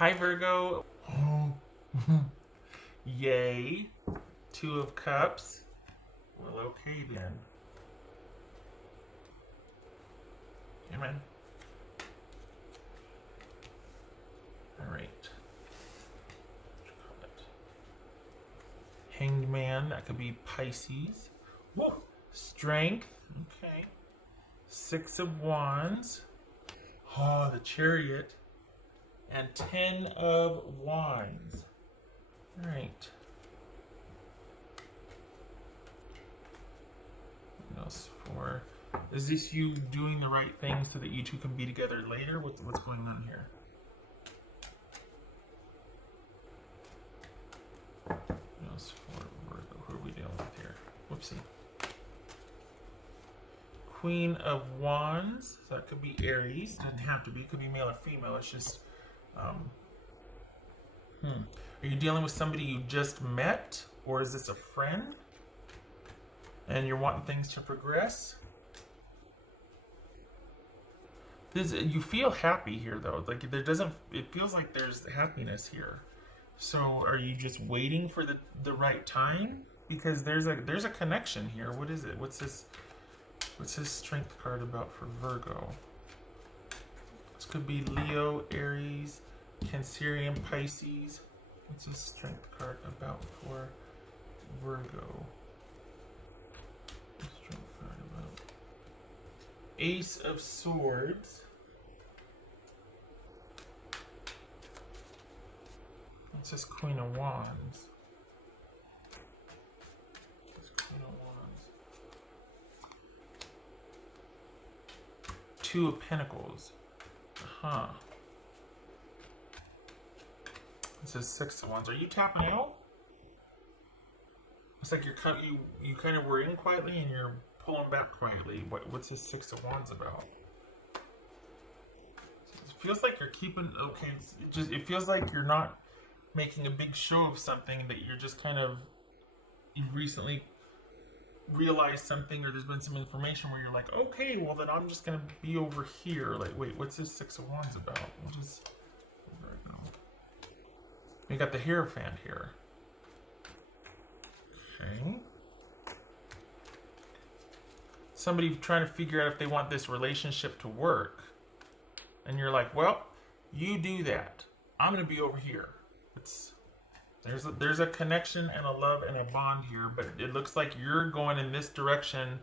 Hi, Virgo. Yay. Two of Cups. Well, okay then. Amen. All right. Hanged Man. That could be Pisces. Woo. Strength. Okay. Six of Wands. Oh, the Chariot. And Ten of Wands. All right. What else for? Is this you doing the right thing so that you two can be together later? What's going on here? What else for Virgo? Who are we dealing with here? Whoopsie. Queen of Wands. So that could be Aries. Doesn't have to be. It could be male or female. It's just. Are you dealing with somebody you just met, or is this a friend? And you're wanting things to progress. You feel happy here though. Like there doesn't. It feels like there's happiness here. So are you just waiting for the right time? Because there's a connection here. What is it? What's this strength card about for Virgo? This could be Leo, Aries, Cancerian, Pisces. What's this strength card about for Virgo? Strength card about Ace of Swords. What's this Queen of Wands? This Queen of Wands. Two of Pentacles. Huh. This is Six of Wands. Are you tapping out? It's like you kind of were in quietly and you're pulling back quietly. What's this Six of Wands about? It feels like you're keeping okay. It feels like you're not making a big show of something, that you're just kind of, you've recently realized something, or there's been some information where you're like, okay, well then I'm just gonna be over here. Like, wait, what's this Six of Wands about? What is? We got the Hierophant here. Okay. Somebody trying to figure out if they want this relationship to work, and you're like, well, you do that. I'm gonna be over here. There's a connection and a love and a bond here, but it looks like you're going in this direction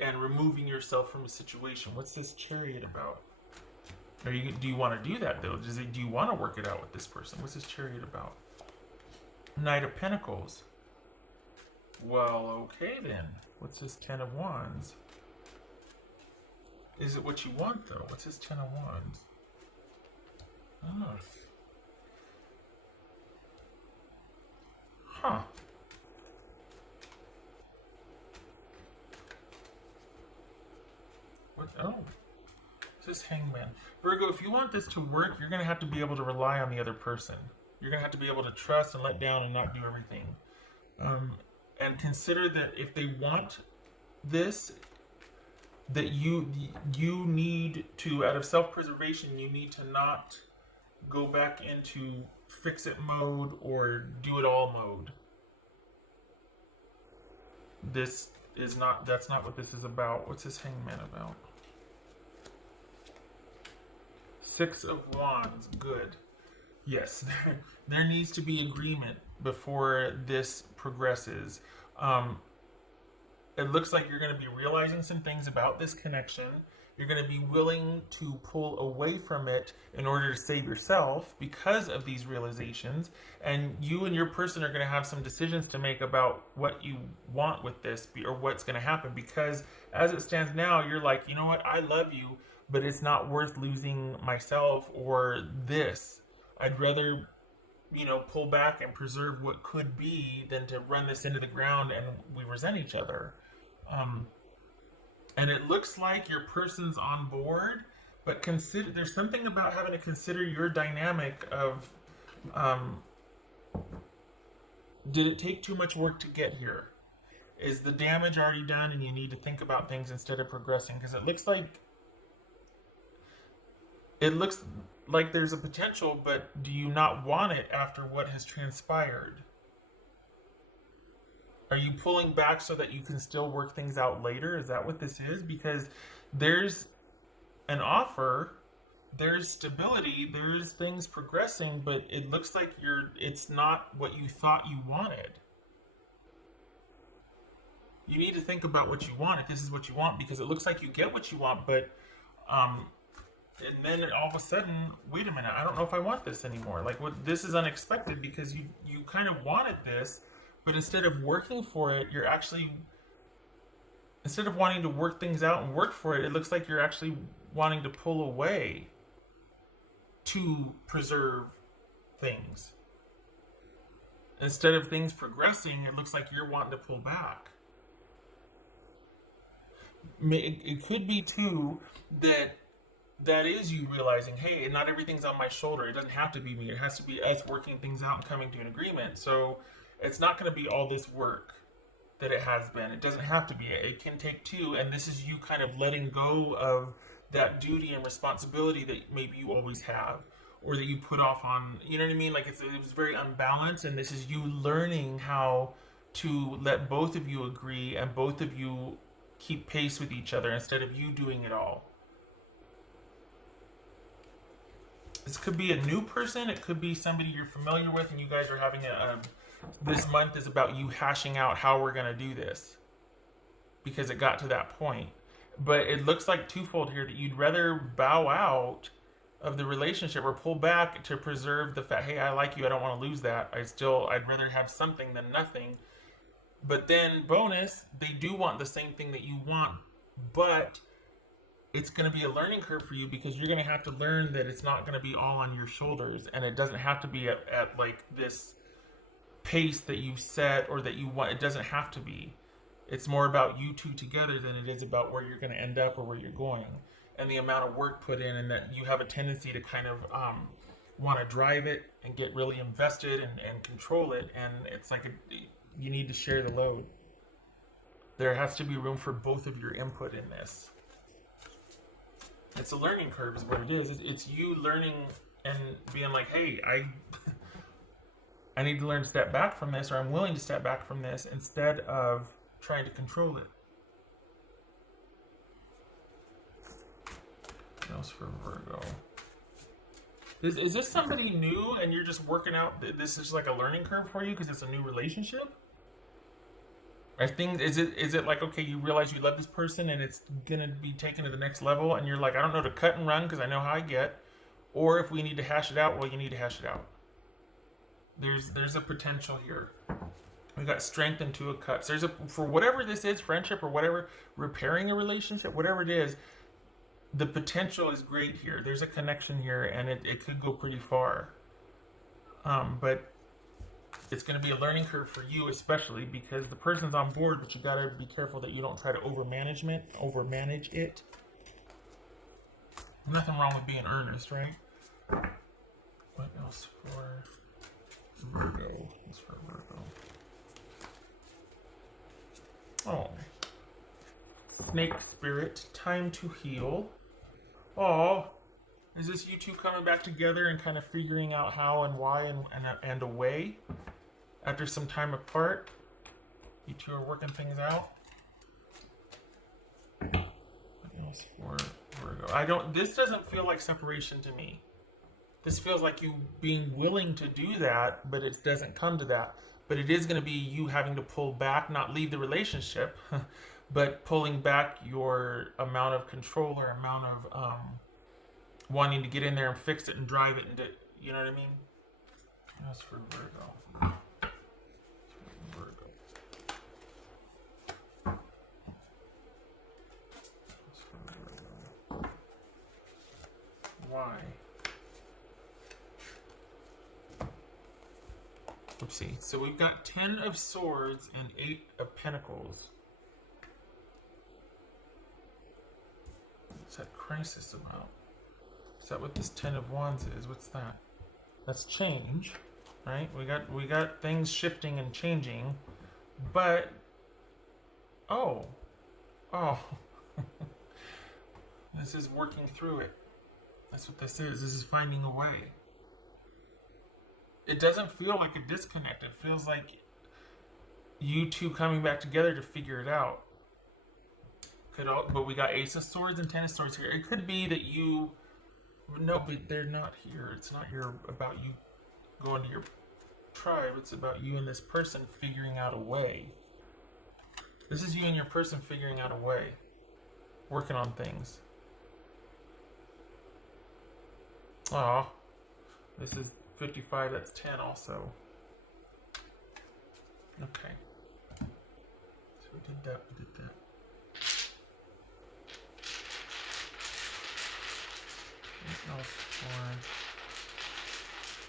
and removing yourself from a situation. What's this Chariot about? Do you want to do that though? Do you want to work it out with this person? What's this Chariot about? Knight of Pentacles. Well, okay then. What's this Ten of Wands? Is it what you want though? What's this Ten of Wands? Oh. Huh. What? Oh. This is Hangman. Virgo, if you want this to work, you're going to have to be able to rely on the other person. You're going to have to be able to trust and let down and not do everything. And consider that if they want this, that you need to, out of self-preservation, you need to not go back into fix-it mode or do-it-all mode. That's not what this is about. What's this Hangman about? Six of Wands, good. Yes, there needs to be agreement before this progresses. It looks like you're going to be realizing some things about this connection. You're going to be willing to pull away from it in order to save yourself because of these realizations. And you and your person are going to have some decisions to make about what you want with this or what's going to happen. Because as it stands now, you're like, you know what, I love you, but it's not worth losing myself or this. I'd rather, pull back and preserve what could be than to run this into the ground and we resent each other. And it looks like your person's on board, but there's something about having to consider your dynamic of, did it take too much work to get here? Is the damage already done and you need to think about things instead of progressing? Because it looks like there's a potential, but do you not want it after what has transpired? Are you pulling back so that you can still work things out later? Is that what this is? Because there's an offer, there's stability, there's things progressing, but it looks like it's not what you thought you wanted. You need to think about what you want if this is what you want, because it looks like you get what you want, but um and then all of a sudden, wait a minute, I don't know if I want this anymore. Like, what, this is unexpected, because you kind of wanted this, but instead of working for it, you're actually, instead of wanting to work things out and work for it, it looks like you're actually wanting to pull away to preserve things. Instead of things progressing, it looks like you're wanting to pull back. It could be too that is you realizing, hey, not everything's on my shoulder. It doesn't have to be me. It has to be us working things out and coming to an agreement. So it's not going to be all this work that it has been. It doesn't have to be. It can take two, and this is you kind of letting go of that duty and responsibility that maybe you always have, or that you put off on. You know what I mean? Like, it was very unbalanced, and this is you learning how to let both of you agree and both of you keep pace with each other instead of you doing it all. This could be a new person. It could be somebody you're familiar with, and you guys are having this month is about you hashing out how we're going to do this, because it got to that point. But it looks like twofold here, that you'd rather bow out of the relationship or pull back to preserve the fact, hey, I like you, I don't want to lose that. I'd rather have something than nothing. But then bonus, they do want the same thing that you want, but it's going to be a learning curve for you, because you're going to have to learn that it's not going to be all on your shoulders, and it doesn't have to be at like this pace that you set or that you want. It doesn't have to be. It's more about you two together than it is about where you're going to end up or where you're going, and the amount of work put in, and that you have a tendency to kind of want to drive it and get really invested and control it, and it's like you need to share the load. There has to be room for both of your input in this. It's a learning curve is what it is. It's you learning and being like, hey, I need to learn to step back from this, or I'm willing to step back from this, instead of trying to control it. What else for Virgo? Is this somebody new and you're just working out? This is like a learning curve for you because it's a new relationship? I think, is it like, okay, you realize you love this person and it's gonna be taken to the next level, and you're like, I don't know to cut and run because I know how I get, or if we need to hash it out, well, you need to hash it out. There's a potential here. We got strength and two of cups. For whatever this is, friendship or whatever, repairing a relationship, whatever it is, the potential is great here. There's a connection here, and it could go pretty far. But it's going to be a learning curve for you, especially because the person's on board, but you got to be careful that you don't try to overmanage it. Nothing wrong with being earnest, right? What else for Virgo? What's for Virgo? Oh. Snake spirit, time to heal. Oh. Is this you two coming back together and kind of figuring out how and why and a way? After some time apart, you two are working things out. What else for Virgo? This doesn't feel like separation to me. This feels like you being willing to do that, but it doesn't come to that. But it is going to be you having to pull back, not leave the relationship, but pulling back your amount of control or amount of wanting to get in there and fix it and drive it, and you know what I mean? That's for Virgo. Why? Oopsie. So we've got 10 of Swords and 8 of Pentacles. What's that crisis about? Is that what this 10 of Wands is? What's that? That's change, right? We got things shifting and changing, but oh, this is working through it. That's what this is. This is finding a way. It doesn't feel like a disconnect. It feels like you two coming back together to figure it out. But we got Ace of Swords and Ten of Swords here. It could be that you... No, but they're not here. It's not about you going to your tribe. It's about you and this person figuring out a way. This is you and your person figuring out a way. Working on things. Aw. This is 55. That's 10 also. Okay. So we did that. We did that. What else for?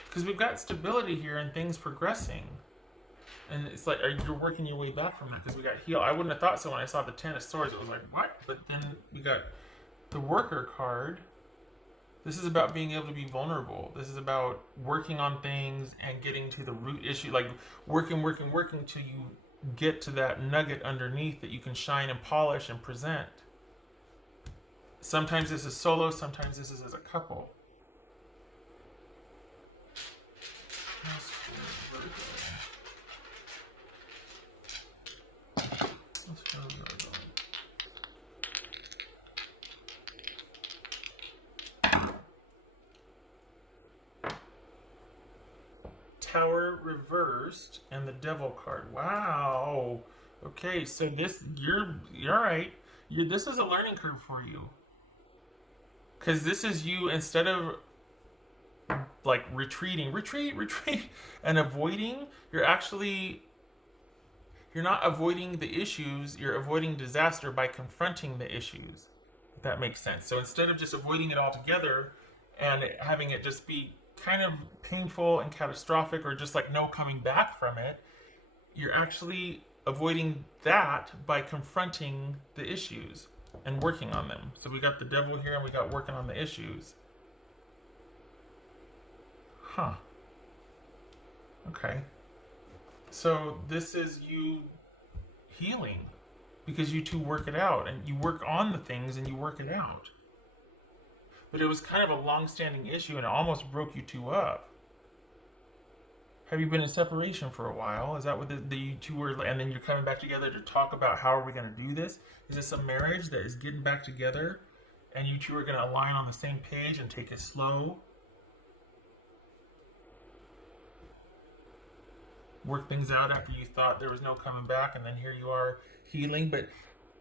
Because we've got stability here and things progressing. And it's like, you're working your way back from that because we got heal. I wouldn't have thought so when I saw the Ten of Swords. It was like, what? But then we got the Worker card. This is about being able to be vulnerable. This is about working on things and getting to the root issue. Like working till you get to that nugget underneath that you can shine and polish and present. Sometimes this is solo, sometimes this is as a couple. Tower reversed and the Devil card. Wow. Okay, so you're right. This is a learning curve for you. Because this is you, instead of like retreat, and avoiding, you're not avoiding the issues, you're avoiding disaster by confronting the issues. If that makes sense. So instead of just avoiding it altogether and having it just be kind of painful and catastrophic or just like no coming back from it, you're actually avoiding that by confronting the issues and working on them. So we got the Devil here and we got working on the issues. Huh. Okay. So this is you healing because you two work it out and you work on the things and you work it out. But it was kind of a long-standing issue and it almost broke you two up. Have you been in separation for a while? Is that what you two were, and then you're coming back together to talk about how are we going to do this? Is this a marriage that is getting back together and you two are going to align on the same page and take it slow? Work things out after you thought there was no coming back, and then here you are healing. But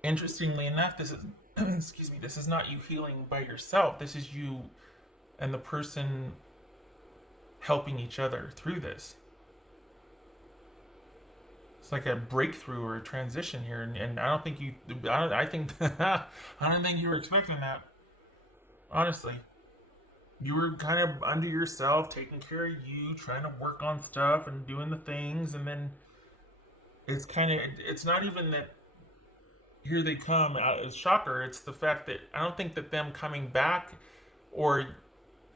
interestingly enough, this is excuse me, this is not you healing by yourself. This is you and the person helping each other through this. It's like a breakthrough or a transition here, and I don't think you. I think I don't think you were expecting that. Honestly, you were kind of under yourself, taking care of you, trying to work on stuff and doing the things, and then it's not even that. Here they come, shocker. It's the fact that I don't think that them coming back or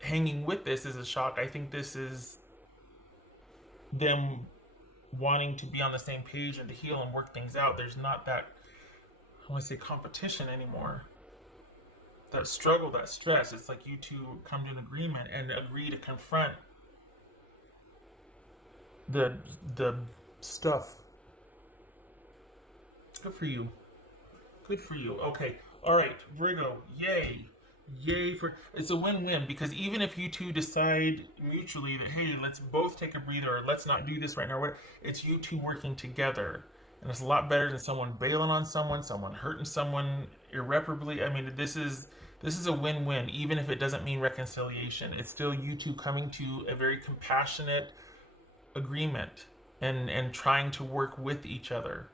hanging with this is a shock. I think this is them wanting to be on the same page and to heal and work things out. There's not that, I want to say, competition anymore. That struggle, that stress. It's like you two come to an agreement and agree to confront the stuff. Good for you. Good for you. Okay. All right, Virgo. Yay. Yay for... It's a win-win because even if you two decide mutually that, hey, let's both take a breather or let's not do this right now, it's you two working together. And it's a lot better than someone bailing on someone hurting someone irreparably. I mean, this is a win-win, even if it doesn't mean reconciliation. It's still you two coming to a very compassionate agreement and trying to work with each other.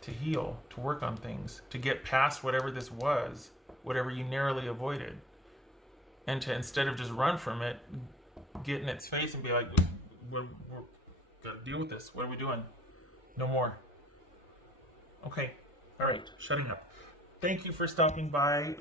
To heal, to work on things, to get past whatever this was, whatever you narrowly avoided. And to, instead of just run from it, get in its face and be like, we're gotta deal with this. What are we doing? No more. Okay. All right. Shutting up. Thank you for stopping by.